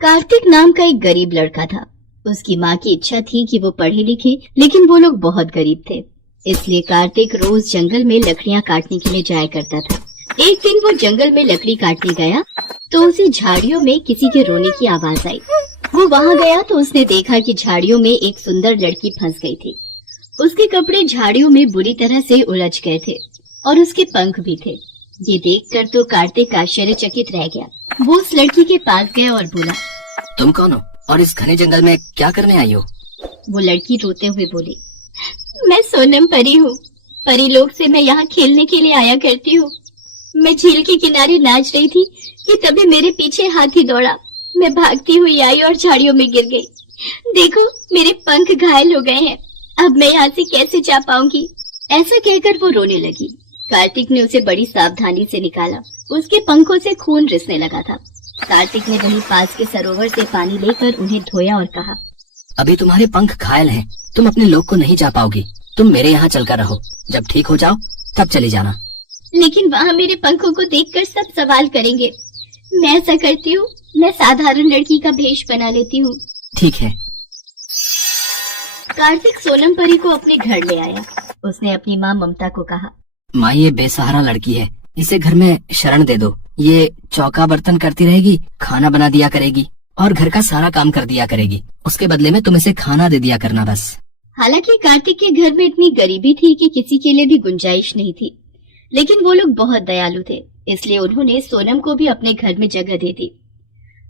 कार्तिक नाम का एक गरीब लड़का था। उसकी माँ की इच्छा थी कि वो पढ़े लिखे, लेकिन वो लोग बहुत गरीब थे। इसलिए कार्तिक रोज जंगल में लकड़ियाँ काटने के लिए जाया करता था। एक दिन वो जंगल में लकड़ी काटने गया तो उसे झाड़ियों में किसी के रोने की आवाज आई। वो वहाँ गया तो उसने देखा कि झाड़ियों में एक सुंदर लड़की फंस गई थी। उसके कपड़े झाड़ियों में बुरी तरह से उलझ गए थे और उसके पंख भी थे। ये देखकर तो कार्तिक आश्चर्यचकित रह गया। वो उस लड़की के पास गया और बोला, तुम कौन हो और इस घने जंगल में क्या करने आई हो? वो लड़की रोते हुए बोली, मैं सोनम परी हूँ। परी लोक से मैं यहाँ खेलने के लिए आया करती हूँ। मैं झील के किनारे नाच रही थी कि तभी मेरे पीछे हाथी दौड़ा। मैं भागती हुई आई और झाड़ियों में गिर गई। देखो, मेरे पंख घायल हो गए हैं। अब मैं यहाँ से कैसे जा पाऊंगी? ऐसा कहकर वो रोने लगी। कार्तिक ने उसे बड़ी सावधानी से निकाला। उसके पंखों से खून रिसने लगा था। कार्तिक ने वहीं पास के सरोवर से पानी लेकर उन्हें धोया और कहा, अभी तुम्हारे पंख घायल हैं, तुम अपने लोक को नहीं जा पाओगी। तुम मेरे यहाँ चलकर रहो, जब ठीक हो जाओ तब चली जाना। लेकिन वहाँ मेरे पंखों को देखकर सब सवाल करेंगे। मैं ऐसा करती हूँ, मैं साधारण लड़की का भेष बना लेती हूँ। ठीक है। कार्तिक सोनम परी को अपने घर ले आया। उसने अपनी माँ ममता को कहा, माँ, ये बेसहारा लड़की है, इसे घर में शरण दे दो। ये चौका बर्तन करती रहेगी, खाना बना दिया करेगी और घर का सारा काम कर दिया करेगी। उसके बदले में तुम इसे खाना दे दिया करना बस। हालांकि कार्तिक के घर में इतनी गरीबी थी कि किसी के लिए भी गुंजाइश नहीं थी, लेकिन वो लोग बहुत दयालु थे, इसलिए उन्होंने सोनम को भी अपने घर में जगह दे दी।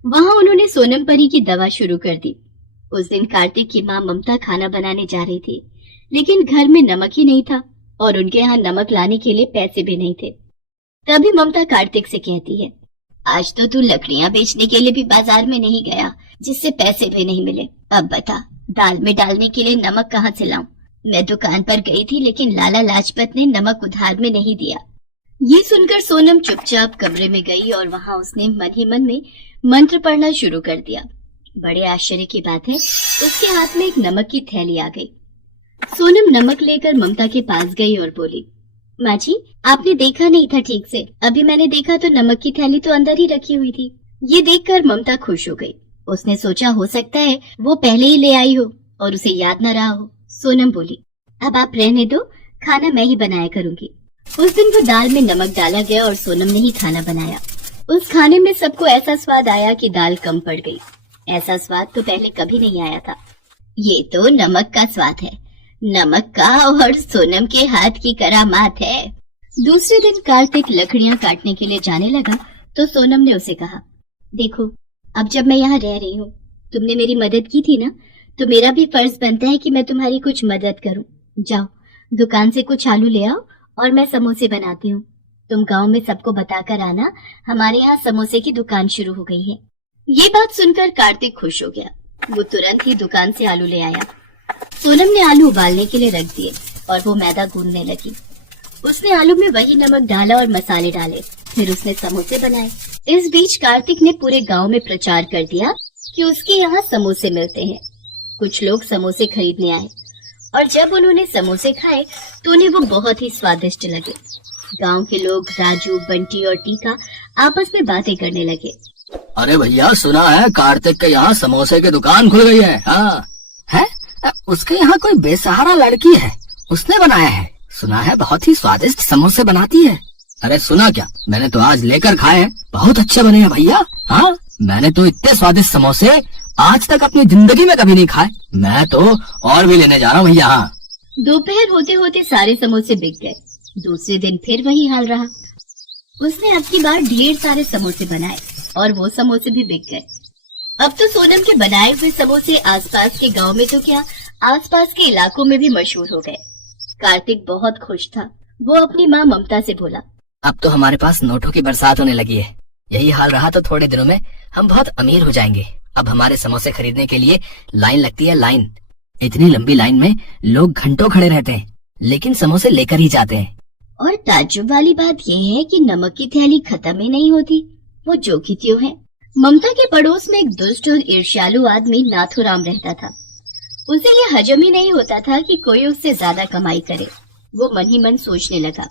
वहाँ उन्होंने सोनम परी की दवा शुरू कर दी। उस दिन कार्तिक की माँ ममता खाना बनाने जा रही थी, लेकिन घर में नमक ही नहीं था और उनके यहाँ नमक लाने के लिए पैसे भी नहीं थे। तभी ममता कार्तिक से कहती है, आज तो तू लकड़ियाँ बेचने के लिए भी बाजार में नहीं गया, जिससे पैसे भी नहीं मिले। अब बता, दाल में डालने के लिए नमक कहाँ से लाऊं? मैं दुकान पर गई थी, लेकिन लाला लाजपत ने नमक उधार में नहीं दिया। ये सुनकर सोनम चुपचाप कमरे में गई और वहाँ उसने मन ही मन में मंत्र पढ़ना शुरू कर दिया। बड़े आश्चर्य की बात है, उसके हाथ में एक नमक की थैली आ गई। सोनम नमक लेकर ममता के पास गई और बोली, माँ जी, आपने देखा नहीं था ठीक से। अभी मैंने देखा तो नमक की थैली तो अंदर ही रखी हुई थी। ये देखकर ममता खुश हो गई। उसने सोचा हो सकता है वो पहले ही ले आई हो और उसे याद न रहा हो। सोनम बोली, अब आप रहने दो, खाना मैं ही बनाया करूंगी। उस दिन वो दाल में नमक डाला गया और सोनम ने ही खाना बनाया। उस खाने में सबको ऐसा स्वाद आया कि दाल कम पड़ गई। ऐसा स्वाद तो पहले कभी नहीं आया था। ये तो नमक का स्वाद है, नमक का, और सोनम के हाथ की करामात है। दूसरे दिन कार्तिक लकड़ियाँ काटने के लिए जाने लगा तो सोनम ने उसे कहा, देखो, अब जब मैं यहाँ रह रही हूँ, तुमने मेरी मदद की थी ना, तो मेरा भी फर्ज बनता है कि मैं तुम्हारी कुछ मदद करूँ। जाओ, दुकान से कुछ आलू ले आओ और मैं समोसे बनाती हूँ। तुम गांव में सबको बताकर आना, हमारे यहाँ समोसे की दुकान शुरू हो गई है। ये बात सुनकर कार्तिक खुश हो गया। वो तुरंत ही दुकान से आलू ले आया। सोनम ने आलू उबालने के लिए रख दिए और वो मैदा गूंदने लगी। उसने आलू में वही नमक डाला और मसाले डाले, फिर उसने समोसे बनाए। इस बीच कार्तिक ने पूरे गांव में प्रचार कर दिया कि उसके यहाँ समोसे मिलते हैं। कुछ लोग समोसे खरीदने आए और जब उन्होंने समोसे खाए तो उन्हें वो बहुत ही स्वादिष्ट लगे। गांव के लोग राजू, बंटी और टीका आपस में बातें करने लगे। अरे भैया, सुना है कार्तिक के यहाँ समोसे की दुकान खुल गई है। हाँ है, उसके यहाँ कोई बेसहारा लड़की है, उसने बनाया है। सुना है बहुत ही स्वादिष्ट समोसे बनाती है। अरे सुना क्या, मैंने तो आज लेकर खाए हैं, बहुत अच्छे बने हैं भैया। हाँ, मैंने तो इतने स्वादिष्ट समोसे आज तक अपनी जिंदगी में कभी नहीं खाए। मैं तो और भी लेने जा रहा हूँ भैया। हाँ। दोपहर होते होते सारे समोसे बिक गए। दूसरे दिन फिर वही हाल रहा। उसने अब की बार ढेर सारे समोसे बनाए और वो समोसे भी बिक गए। अब तो सोनम के बनाए हुए समोसे आसपास के गांव में तो क्या, आसपास के इलाकों में भी मशहूर हो गए। कार्तिक बहुत खुश था। वो अपनी माँ ममता से बोला, अब तो हमारे पास नोटों की बरसात होने लगी है। यही हाल रहा तो थोड़े दिनों में हम बहुत अमीर हो जाएंगे। अब हमारे समोसे खरीदने के लिए लाइन लगती है, लाइन। इतनी लंबी लाइन में लोग घंटों खड़े रहते हैं, लेकिन समोसे लेकर ही जाते हैं। और ताज्जुब वाली बात यह है कि नमक की थैली खत्म ही नहीं होती, वो जो की त्यों है। ममता के पड़ोस में एक दुष्ट और ईर्ष्यालु आदमी नाथुराम रहता था। उसे ये हजम ही नहीं होता था कि कोई उससे ज्यादा कमाई करे। वो मन ही मन सोचने लगा,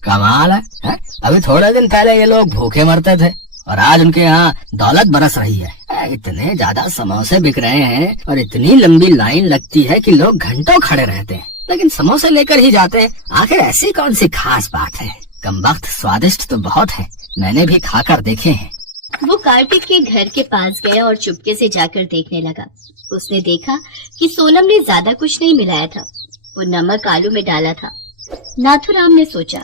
कमाल है? अभी थोड़े दिन पहले ये लोग भूखे मरते थे और आज उनके यहाँ दौलत बरस रही है। इतने ज्यादा समोसे बिक रहे हैं और इतनी लंबी लाइन लगती है कि लोग घंटों खड़े रहते हैं, लेकिन समोसे लेकर ही जाते हैं। आखिर ऐसी कौन सी खास बात है? कमबख्त, स्वादिष्ट तो बहुत है, मैंने भी खाकर देखे हैं। वो कार्तिक के घर के पास गया और चुपके से जाकर देखने लगा। उसने देखा कि सोनम ने ज्यादा कुछ नहीं मिलाया था, वो नमक आलू में डाला था। नाथुराम ने सोचा,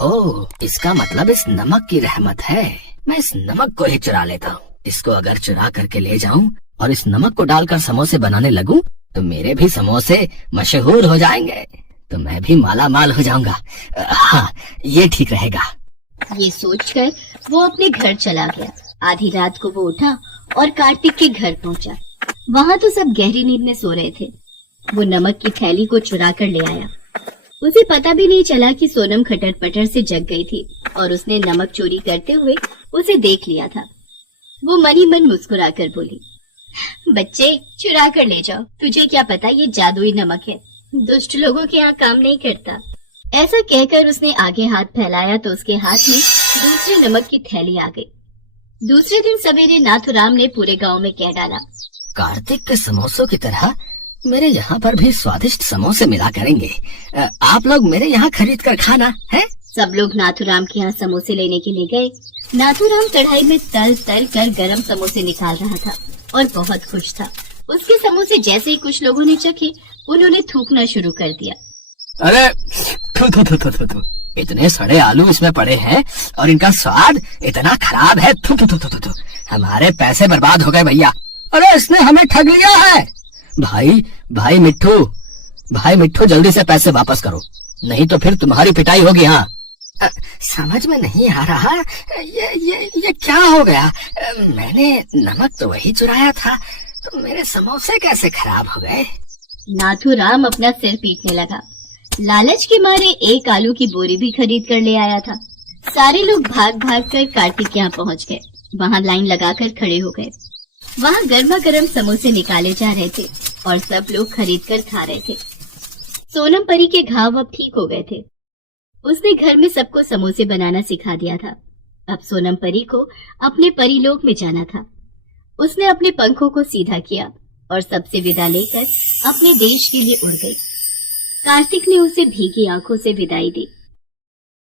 ओह, इसका मतलब इस नमक की रहमत है। मैं इस नमक को ही चुरा लेता हूँ। इसको अगर चुरा करके ले जाऊं और इस नमक को डालकर समोसे बनाने लगूं, तो मेरे भी समोसे मशहूर हो जाएंगे, तो मैं भी माला माल हो जाऊंगा। हाँ, ये ठीक रहेगा। ये सोचकर वो अपने घर चला गया। आधी रात को वो उठा और कार्तिक के घर पहुंचा। वहाँ तो सब गहरी नींद में सो रहे थे। वो नमक की थैली को चुरा कर ले आया। उसे पता भी नहीं चला कि सोनम खटर पटर से जग गई थी और उसने नमक चोरी करते हुए उसे देख लिया था। वो मन ही मन मुस्कुराकर बोली, बच्चे, चुरा कर ले जाओ, तुझे क्या पता ये जादुई नमक है, दुष्ट लोगों के यहाँ काम नहीं करता। ऐसा कहकर उसने आगे हाथ फैलाया तो उसके हाथ में दूसरी नमक की थैली आ गई। दूसरे दिन सवेरे नाथुराम ने पूरे गांव में कह डाला, कार्तिक के समोसों की तरह मेरे यहाँ पर भी स्वादिष्ट समोसे मिला करेंगे। आप लोग मेरे यहाँ खरीद कर खाना है। सब लोग नाथुराम के यहाँ समोसे लेने के लिए गए। नाथुराम कढ़ाई में तल तल कर गरम समोसे निकाल रहा था और बहुत खुश था। उसके समोसे जैसे ही कुछ लोगों ने चखे, उन्होंने थूकना शुरू कर दिया। अरे थू थू थू थू थू थू, इतने सड़े आलू इसमें पड़े हैं और इनका स्वाद इतना खराब है। थू थू थू थू थू, हमारे पैसे बर्बाद हो गए भैया। अरे इसने हमें ठग लिया है। भाई मिट्ठू, जल्दी से पैसे वापस करो, नहीं तो फिर तुम्हारी पिटाई होगी। हाँ, समझ में नहीं आ रहा ये क्या हो गया? मैंने नमक तो वही चुराया था, तो मेरे समोसे कैसे खराब हो गए? नाथुराम अपना सिर पीटने लगा। लालच के मारे एक आलू की बोरी भी खरीद कर ले आया था। सारे लोग भाग भाग कर कार्तिक के यहाँ पहुँच गए। वहाँ लाइन लगाकर खड़े हो गए। वहाँ गर्मा गर्म समोसे निकाले जा रहे थे और सब लोग खरीद कर खा रहे थे। सोनम परी के घाव अब ठीक हो गए थे। उसने घर में सबको समोसे बनाना सिखा दिया था। अब सोनम परी को अपने परीलोक में जाना था। उसने अपने पंखों को सीधा किया और सबसे विदा लेकर अपने देश के लिए उड़ गई। कार्तिक ने उसे भीगी आंखों से विदाई दी।